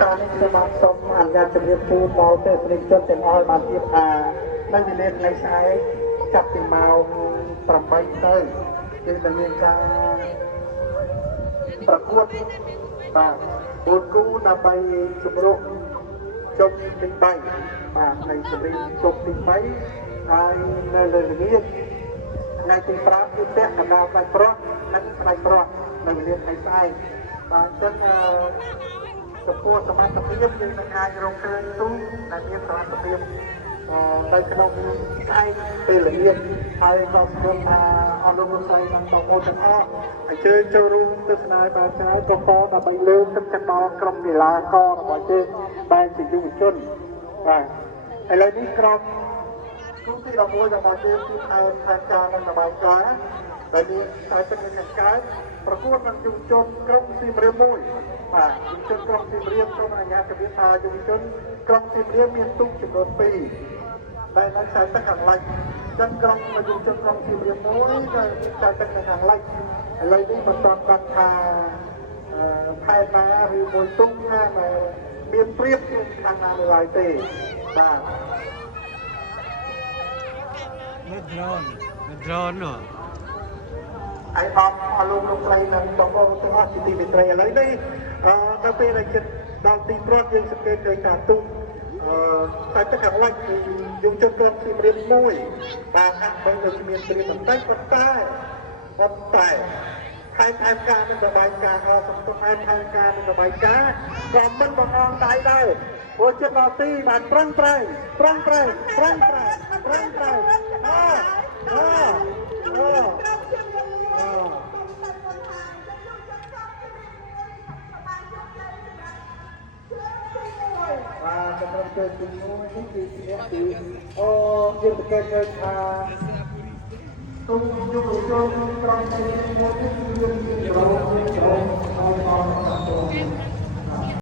ការនេះខ្ញុំបានសូមអនុញ្ញាតជម្រាបជូនដល់ទស្សនិកជនទាំងអស់បានទៀតថានៅវេលាថ្ងៃស្អែកចាប់ពីម៉ោង8ទៅយើងនឹងមានការប្រកួតបាទ4គូដើម្បីជំរុញជុំទី3បាទในសម្លេងជុំទី3ហើយនៅលើល្ងាចថ្ងៃទី5គឺពាក់កណ្ដាលផ្នែកប្រុសនិងផ្នែកប្រុសនៅវេលាថ្ងៃស្អែកបាទអញ្ចឹងចំពោះសមត្ថភាពយើងនឹងអាចរកឃើញទូដែលមានសមត្ថភាពនៅក្នុងស្អែកពេលល្ងាចហើយក៏ស្គាល់ថាអនុលោកស្រីនិងបងប្អូនទាំងអស់អញ្ជើញចូលរួមទស្សនាបានច្រើនក៏ដើម្បីលើកទឹកចិត្តដល់ក្រុមកីឡាកររបស់យើងដែលជាយុវជនបាទឥឡូវនេះក្រុមគុំទី11របស់យើងគឺថែមផែនការនិងរបាយការណ៍ដែលមានខ្សែទឹកនៅខាងកើតប្រកួតនឹងយុវជនក្រុងសៀមរាប1បាទយុវជនក្រុងសៀមរាបសូមអនុញ្ញាតជម្រាបថាយុវជនក្រុងសៀមរាបមានទូកចំនួន2ដែលនៅខ្សែទឹកខាងលិចចឹងក្រុមយុវជនក្រុងសៀមរាប1ដែលខ្សែទឹកនៅខាងលិចឥឡូវនេះមិនទាន់ដឹងថាផែនណាឬមួយទូកណាដែលមានព្រៀបជាខាងណានៅឡើយទេបាទdrone នោះឯកឧបអលោកលោកស្រីនិងបងប្អូនទាំងអស់ជាទីមេត្រីឥឡូវនេះនៅពេលដែលជិតដល់ទីព្រ័ត្រយើងសង្កេតឃើញថាទូកតែទឹកខាងលិចគឺយុវជនក្រុមសៀមរាប1បានហាក់បីដូចមានព្រៀបបន្តិចប៉ុន្តែផែនការនឹងរបាយការណ៍សំទុះផែនការនឹងរបាយការណ៍ក៏មិនបងអងដៃដែរព្រោះចិត្តដល់ទីបានប្រឹងប្រែងសម្រាប់ចូលជាមួយនេះគឺជាទីយើងសង្កេតឃើញថាទូកយុវជនក្រុមនេះមួយនេះគឺយើងមានក្រុមហើយ